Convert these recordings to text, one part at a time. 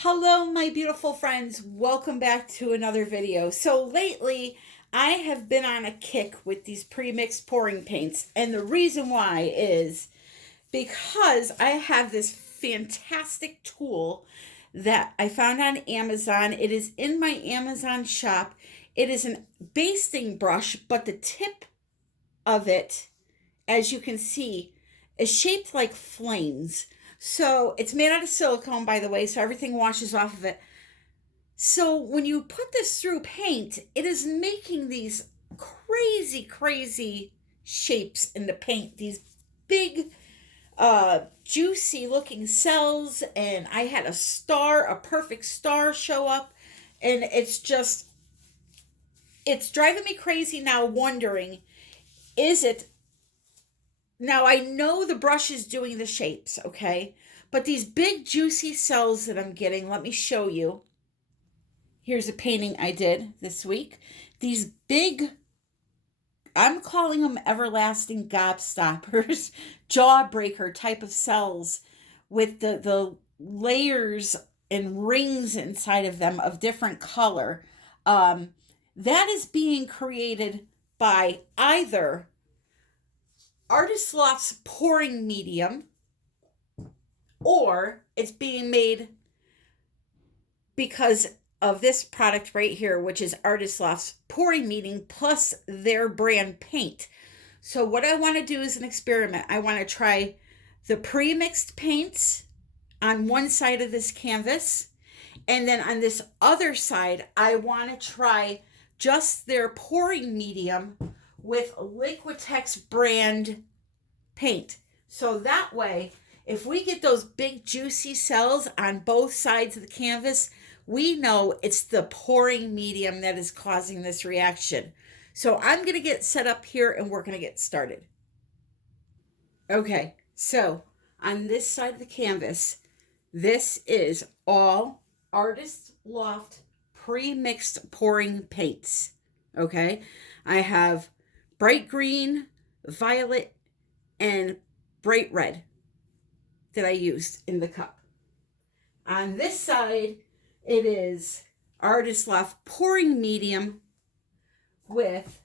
Hello, my beautiful friends. Welcome back to another video. So lately, I have been on a kick with these pre-mixed pouring paints. And the reason why is because I have this fantastic tool that I found on Amazon. It is in my Amazon shop. It is a basting brush, but the tip of it, as you can see, is shaped like flames. So it's made out of silicone, by the way, so everything washes off of it. So when you put this through paint, it is making these crazy, crazy shapes in the paint. These big, juicy looking cells. And I had a perfect star show up. And it's driving me crazy now, wondering, is it now I know the brush is doing the shapes, okay? But these big juicy cells that I'm getting, let me show you. Here's a painting I did this week. These big, I'm calling them everlasting gobstoppers, jawbreaker type of cells with the layers and rings inside of them of different color. That is being created by either Artist Loft's pouring medium, or it's being made because of this product right here, which is Artist Loft's pouring medium plus their brand paint. So what I want to do is an experiment. I want to try the pre-mixed paints on one side of this canvas, and then on this other side, I want to try just their pouring medium with Liquitex brand paint. So that way, if we get those big juicy cells on both sides of the canvas, we know it's the pouring medium that is causing this reaction. So I'm going to get set up here and we're going to get started. Okay, so on this side of the canvas, this is all Artist Loft pre-mixed pouring paints. Okay, I have bright green, violet, and bright red that I used in the cup. On this side, it is Artist Loft pouring medium with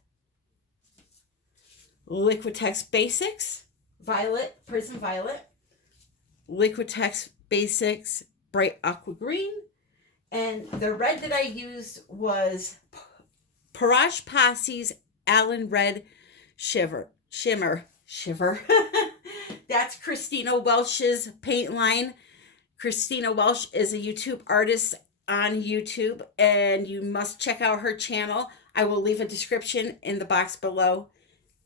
Liquitex Basics, Violet, Prism Violet, Liquitex Basics, Bright Aqua Green, and the red that I used was Parage Posse's Allen Red Shimmer. That's Christina Welsh's paint line. Christina Welsh is a YouTube artist on YouTube, and you must check out her channel. I will leave a description in the box below.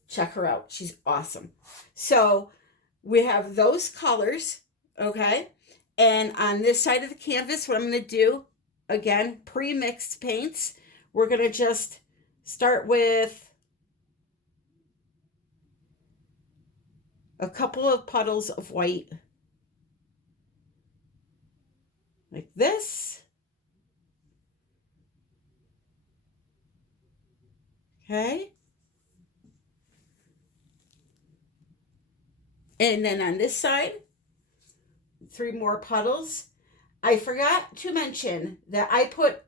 Check her out. She's awesome. So we have those colors, okay? And on this side of the canvas, what I'm going to do, again, pre-mixed paints. We're going to just start with a couple of puddles of white, like this. Okay. And then on this side, 3 more puddles. I forgot to mention that I put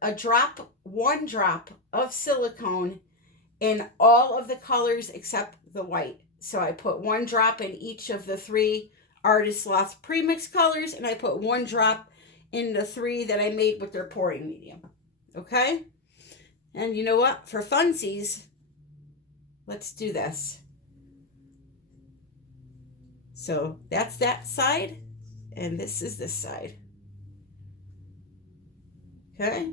one drop of silicone in all of the colors except the white. So I put 1 drop in each of the 3 Artist Loft premix colors, and I put 1 drop in the 3 that I made with their pouring medium. Okay? And you know what? For funsies, let's do this. So that's that side, and this is this side. Okay?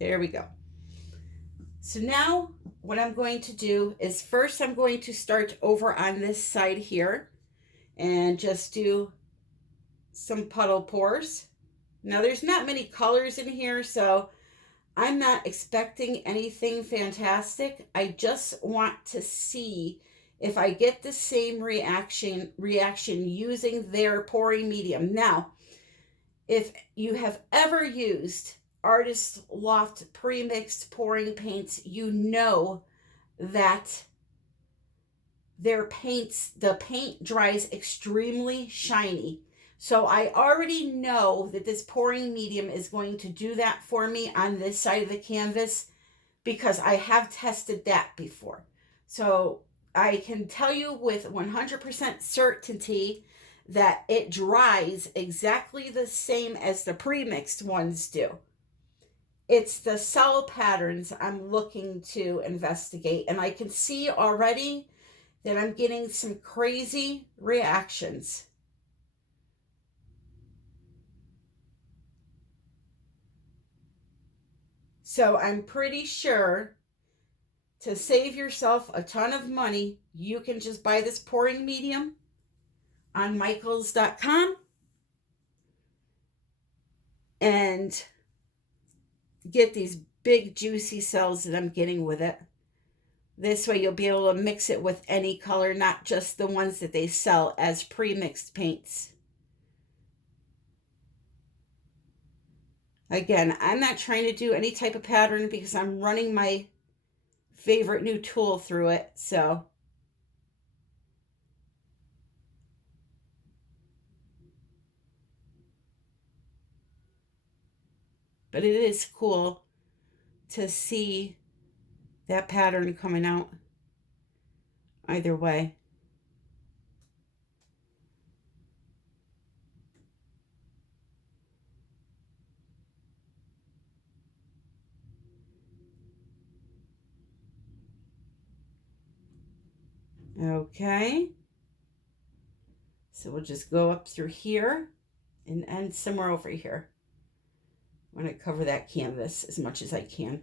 There we go. So now what I'm going to do is first I'm going to start over on this side here and just do some puddle pours. Now there's not many colors in here, so I'm not expecting anything fantastic. I just want to see if I get the same reaction using their pouring medium. Now, if you have ever used Artist Loft pre-mixed pouring paints, you know that their paints, the paint dries extremely shiny. So I already know that this pouring medium is going to do that for me on this side of the canvas because I have tested that before. So I can tell you with 100% certainty that it dries exactly the same as the pre-mixed ones do. It's the cell patterns I'm looking to investigate, and I can see already that I'm getting some crazy reactions. So I'm pretty sure to save yourself a ton of money, you can just buy this pouring medium on michaels.com and get these big juicy cells that I'm getting with it. This way you'll be able to mix it with any color, not just the ones that they sell as pre-mixed paints. Again, I'm not trying to do any type of pattern because I'm running my favorite new tool through it, so. But it is cool to see that pattern coming out either way. Okay. So we'll just go up through here and end somewhere over here. I'm going to cover that canvas as much as I can.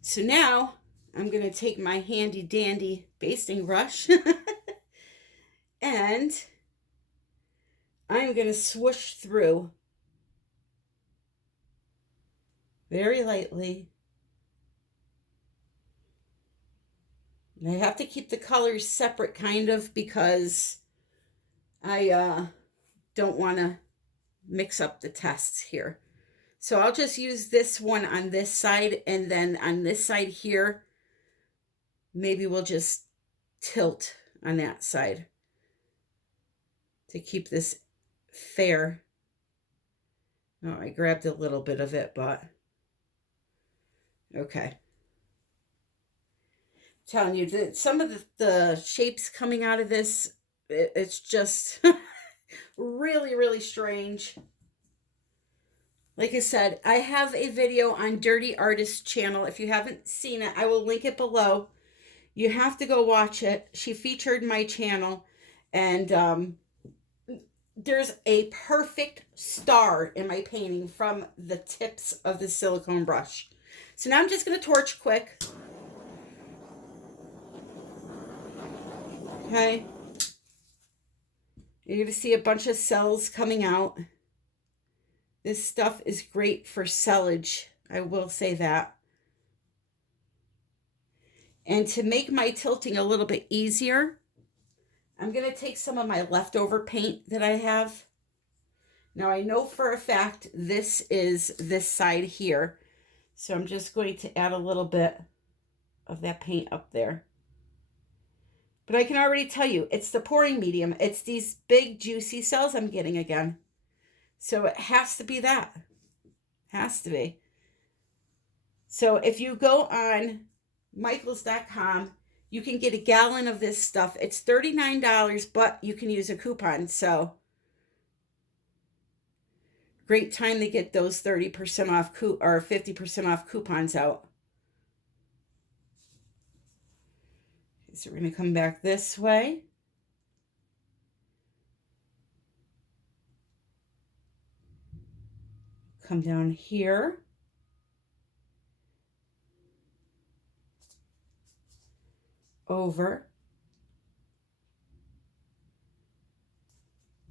So now I'm going to take my handy dandy basting brush and I'm going to swoosh through very lightly. And I have to keep the colors separate kind of because I don't want to mix up the tests here. So I'll just use this one on this side, and then on this side here, maybe we'll just tilt on that side to keep this fair. Oh, I grabbed a little bit of it, but okay. I'm telling you that some of the shapes coming out of this, it's just really, really strange. Like I said, I have a video on Dirty Artist channel. If you haven't seen it, I will link it below. You have to go watch it. She featured my channel, and there's a perfect star in my painting from the tips of the silicone brush. So now I'm just going to torch quick. Okay. You're going to see a bunch of cells coming out. This stuff is great for sellage. I will say that. And to make my tilting a little bit easier, I'm going to take some of my leftover paint that I have. Now I know for a fact this is this side here. So I'm just going to add a little bit of that paint up there. But I can already tell you, it's the pouring medium. It's these big juicy cells I'm getting again. So it has to be that. Has to be. So if you go on michaels.com, you can get a gallon of this stuff. It's $39, but you can use a coupon. So great time to get those 30% off or 50% off coupons out. So we're going to come back this way. Come down here. Over.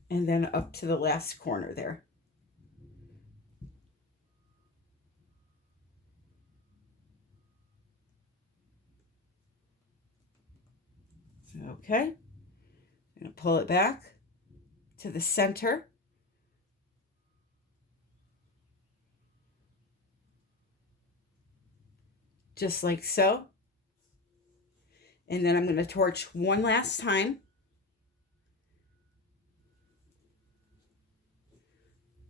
And then up to the last corner there. Okay. I'm going to pull it back to the center. Just like so. And then I'm going to torch one last time.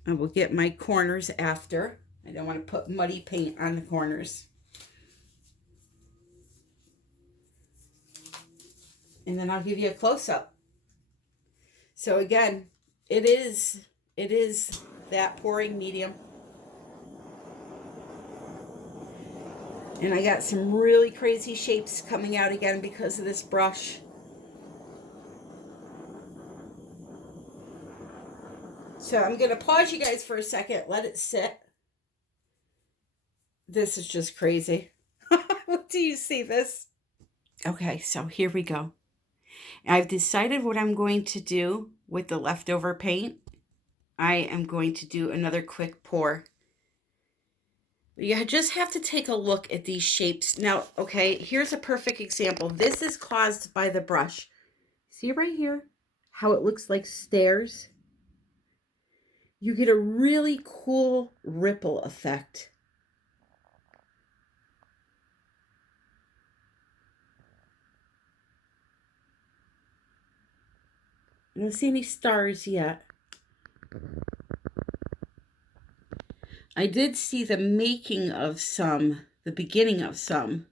I will get my corners after. I don't want to put muddy paint on the corners. And then I'll give you a close-up. So again, it is that pouring medium. And I got some really crazy shapes coming out again because of this brush. So I'm going to pause you guys for a second, let it sit. This is just crazy. Do you see this? Okay, so here we go. I've decided what I'm going to do with the leftover paint. I am going to do another quick pour. You just have to take a look at these shapes. Now, okay, here's a perfect example. This is caused by the brush. See right here how it looks like stairs? You get a really cool ripple effect. I don't see any stars yet. I did see the making of some, the beginning of some.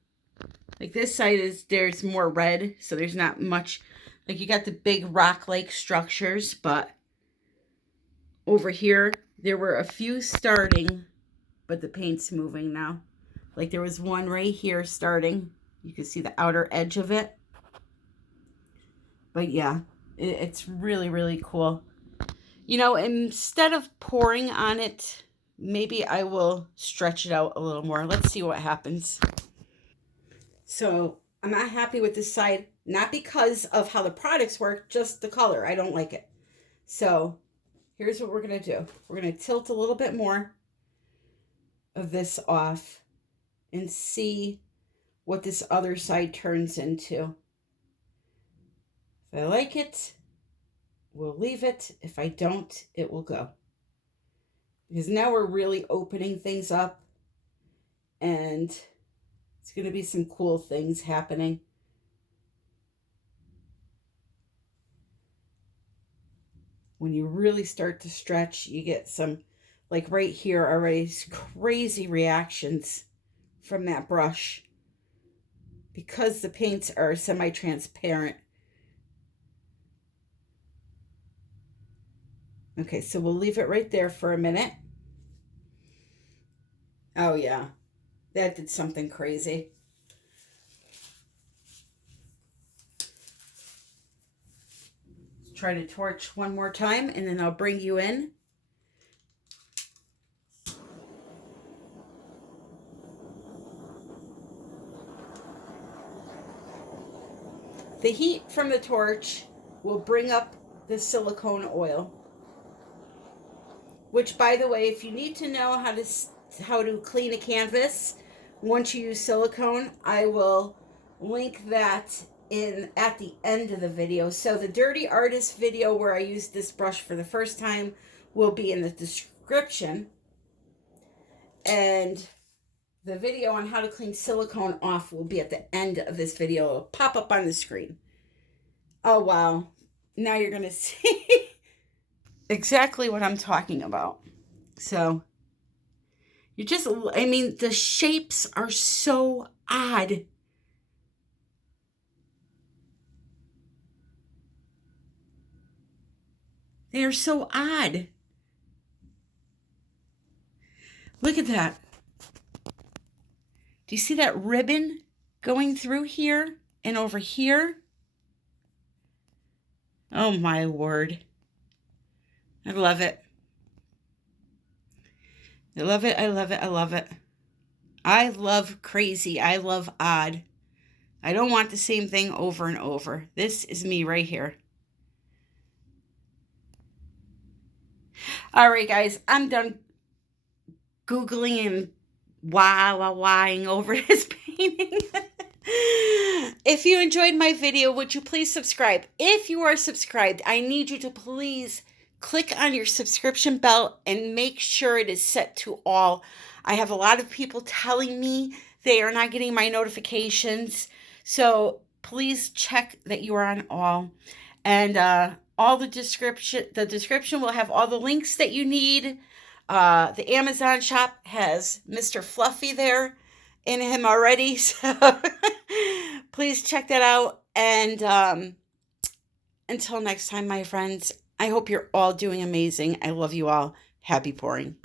Like this side there's more red, so there's not much. Like you got the big rock-like structures, but over here, there were a few starting, but the paint's moving now. Like there was one right here starting. You can see the outer edge of it. But yeah, it's really, really cool. You know, instead of pouring on it, maybe I will stretch it out a little more. Let's see what happens. So I'm not happy with this side, not because of how the products work, just the color. I don't like it. So here's what we're going to do. We're going to tilt a little bit more of this off and see what this other side turns into. If I like it, we'll leave it. If I don't, it will go. Because now we're really opening things up and it's going to be some cool things happening. When you really start to stretch, you get some, like right here already, crazy reactions from that brush. Because the paints are semi-transparent. Okay, so we'll leave it right there for a minute. Oh yeah, that did something crazy. Let's try to torch one more time and then I'll bring you in. The heat from the torch will bring up the silicone oil. Which, by the way, if you need to know how to clean a canvas once you use silicone, I will link that in at the end of the video. So the Dirty Artist video where I used this brush for the first time will be in the description. And the video on how to clean silicone off will be at the end of this video. It'll pop up on the screen. Oh, wow. Now you're going to see exactly what I'm talking about. So you just, I mean, the shapes are so odd. They are so odd. Look at that. Do you see that ribbon going through here and over here? Oh my word. I love it. I love it. I love it. I love it. I love crazy. I love odd. I don't want the same thing over and over. This is me right here. All right, guys, I'm done Googling and wahing over this painting. If you enjoyed my video, would you please subscribe? If you are subscribed, I need you to please click on your subscription bell and make sure it is set to all. I have a lot of people telling me they are not getting my notifications. So please check that you are on all. And all the description will have all the links that you need. The Amazon shop has Mr. Fluffy there in him already. So please check that out. And until next time, my friends, I hope you're all doing amazing. I love you all. Happy pouring.